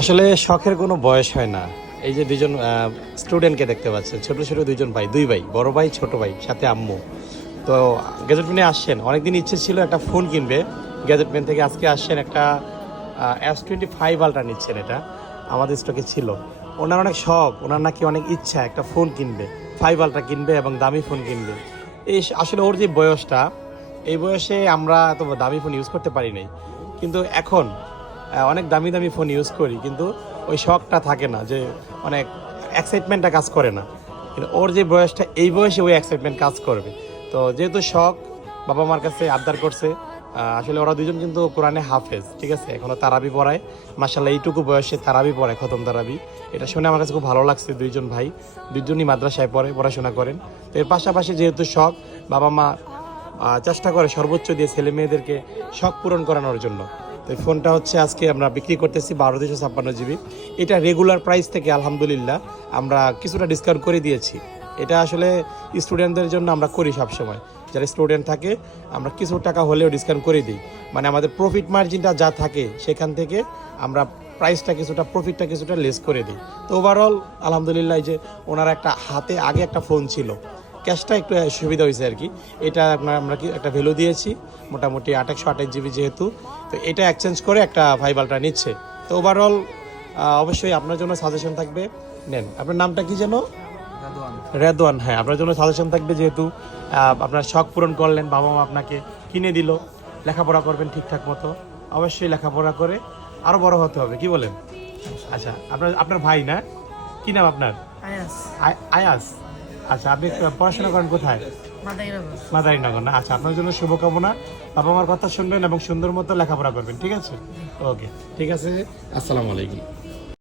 আসলে শখের কোনো বয়স হয় না। এই যে দুজন স্টুডেন্টকে দেখতে পাচ্ছেন, ছোট ছোট দুইজন ভাই, দুই ভাই, বড় ভাই ছোট ভাই, সাথে আম্মু। তো গ্যাজেট পেনে আসছেন, অনেকদিন ইচ্ছে ছিল একটা ফোন কিনবে। গ্যাজেট পেন থেকে আজকে আসছেন একটা S25 আলট্রা নিচ্ছেন। এটা আমাদের স্টকে ছিল। ওনার অনেক শখ, ওনার নাকি অনেক ইচ্ছা একটা ফোন কিনবে, 5 আলট্রা কিনবে এবং দামি ফোন কিনবে। এই আসলে ওর যে বয়সটা, এই বয়সে আমরা এত দামি ফোন ইউজ করতে পারি নাই, কিন্তু এখন অনেক দামি দামি ফোন ইউজ করি, কিন্তু ওই শখটা থাকে না, যে অনেক এক্সাইটমেন্টটা কাজ করে না। কিন্তু ওর যে বয়সটা, এই বয়সে ওই এক্সাইটমেন্ট কাজ করবে। তো যেহেতু শখ, বাবা মার কাছে আবদার করছে। আসলে ওরা দুজন কিন্তু কোরআনে হাফেজ, ঠিক আছে, এখনো তারাবি পড়ায়। মাশাআল্লাহ, এইটুকু বয়সে তারাবি পড়ায়, খতম তারাবি। এটা শুনে আমার কাছে খুব ভালো লাগছে। দুইজন ভাই, দুইজনই মাদ্রাসায় পড়ে, পড়াশোনা করেন। তো এর পাশাপাশি যেহেতু শখ, বাবা মা চেষ্টা করে সর্বোচ্চ দিয়ে ছেলে মেয়েদেরকে শখ পূরণ করানোর জন্য। তো এই ফোনটা হচ্ছে আজকে আমরা বিক্রি করতেছি 12,256 GB। এটা রেগুলার প্রাইস থেকে আলহামদুলিল্লাহ আমরা কিছুটা ডিসকাউন্ট করে দিয়েছি। এটা আসলে স্টুডেন্টদের জন্য আমরা করি সবসময়। যারা স্টুডেন্ট থাকে আমরা কিছু টাকা হলেও ডিসকাউন্ট করে দিই। মানে আমাদের প্রফিট মার্জিনটা যা থাকে সেখান থেকে আমরা প্রাইসটা কিছুটা, প্রফিটটা কিছুটা লেস করে দিই। তো ওভারঅল আলহামদুলিল্লাহ, যে ওনারা একটা হাতে আগে একটা ফোন ছিল, ক্যাশটা একটু সুবিধা হয়েছে আর কি। এটা আমরা কি একটা ভ্যালু দিয়েছি মোটামুটি 828 GB যেহেতু। তো এটা এক্সচেঞ্জ করে একটা 5 আলট্রা নিচ্ছে। তো ওভারঅল অবশ্যই আপনার জন্য সাজেশন থাকবে, নেন। আপনার নামটা কি যেন? রেদওয়ান। হ্যাঁ, আপনার জন্য সাজেশন থাকবে, যেহেতু আপনার শখ পূরণ করলেন, বাবা মা আপনাকে কিনে দিল, লেখাপড়া করবেন ঠিকঠাক মতো। অবশ্যই লেখাপড়া করে আরও বড় হতে হবে, কি বলেন? আচ্ছা, আপনার ভাই না? কি নাম আপনার? আয়াস। আয়াস। আচ্ছা, আপনি পড়াশোনা করেন কোথায়? মাদারীনগর না? আচ্ছা, আপনার জন্য শুভকামনা। বাবা মার কথা শুনবেন এবং সুন্দর মতো লেখাপড়া করবেন, ঠিক আছে? ওকে, ঠিক আছে। আসসালামু আলাইকুম।